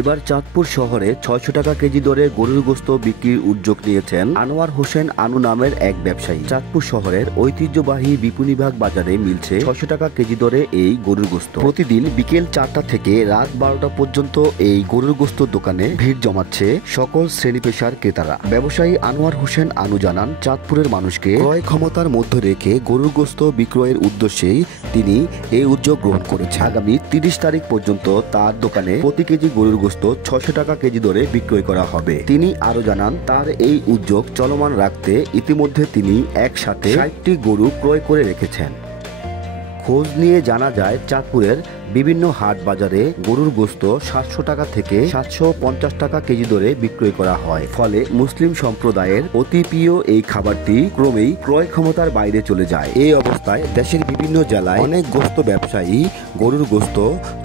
এবার চাঁদপুর শহরে ৬০০ টাকা কেজি দরে গরুর গোশত বিক্রির উদ্যোগ নিয়েছেন আনোয়ার হোসেন আনু নামের এক ব্যবসায়ী। চাঁদপুর শহরের ঐতিহ্যবাহী বিপণীবাগ বাজারে মিলছে ৬০০ টাকা কেজি দরে এই গরুর গোশত। প্রতিদিন বিকেল ৪টা থেকে রাত ১২টা পর্যন্ত এই গরুর গোশত দোকানে ভিড় জমাচ্ছে সকল শ্রেণী পেশার ক্রেতারা। ব্যবসায়ী আনোয়ার হোসেন আনু জানান, চাঁদপুরের মানুষকে ক্রয় ক্ষমতার মধ্যে রেখে গরুর গোশত বিক্রয়ের উদ্দেশ্যেই তিনি এই উদ্যোগ গ্রহণ করেছেন। আগামী ৩০ তারিখ পর্যন্ত তার দোকানে প্রতি কেজি গরুর গোশত ৬০০ টাকা কেজি দরে বিক্রয় করা হবে। তিনি আরো জানান, তার এই উদ্যোগ চলমান রাখতে ইতিমধ্যে তিনি একসাথে ৬০টি গরু ক্রয় করে রেখেছেন। খোঁজ নিয়ে জানা যায়, চাঁদপুরের বিভিন্ন হাট বাজারে গরুর গোশত ৭০০ টাকা থেকে ৭৫০ টাকা কেজি দরে বিক্রয় করা হয়। ফলে মুসলিম সম্প্রদায়ের অতি প্রিয় এই খাবারটি ক্রমেই ক্রয় ক্ষমতার বাইরে চলে যায়। এই অবস্থায় দেশের বিভিন্ন জেলায় অনেক গোশত ব্যবসায়ী গরুর গোশত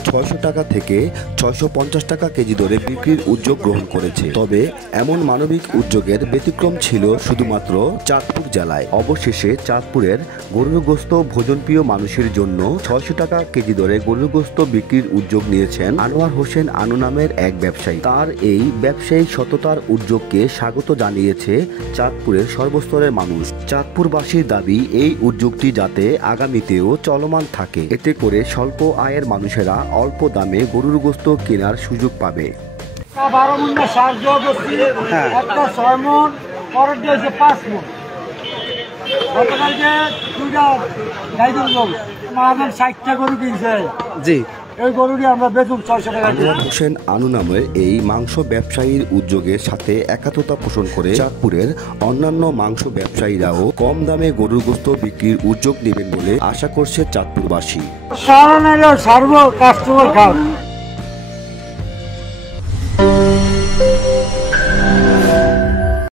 ৬০০ টাকা থেকে ৬৫০ টাকা কেজি দরে বিক্রির উদ্যোগ গ্রহণ করেছে। তবে এমন মানবিক উদ্যোগের ব্যতিক্রম ছিল শুধুমাত্র চাঁদপুর জেলায়। অবশেষে চাঁদপুরের গরুর গোশত ভোজনপ্রিয় মানুষের জন্য ৬০০ টাকা কেজি দরে গরুর গোশত বিক্রির উদ্যোগ নিয়েছেন আনোয়ার হোসেন আনু নামের এক ব্যবসায়ী। তার এই ব্যবসায়িক সততার উদ্যোগকে স্বাগত জানিয়েছে চাঁদপুরের সর্বস্তরের মানুষ। চাঁদপুরবাসীর দাবি, এই উদ্যোগটি যাতে আগামীতেও চলমান থাকে, এতে করে স্বল্প আয়ের মানুষেরা অল্প দামে গরুর গোশত কেনার সুযোগ পাবে। 12 মণ সার করছি, একটা 6 মণ, পরের দিয়েছে 5 মণ। গতকালকে 2টা গাই গরু আমাদের 60টা গরু কিনছে। জি, এই গরুটি আমরা বেচুন 600 টাকা। আনোয়ার হোসেন আনু নামের এই মাংস ব্যবসায়ীর উদ্যোগের সাথে একাত্মতা পোষণ করে চাঁদপুরের অন্যান্য মাংস ব্যবসায়ীরাও কম দামে গরুর গোশত বিক্রির উদ্যোগ নেবেন বলে আশা করছে চাঁদপুরবাসী। সারা নাইলেও সার্ব কাস্টমার খাও।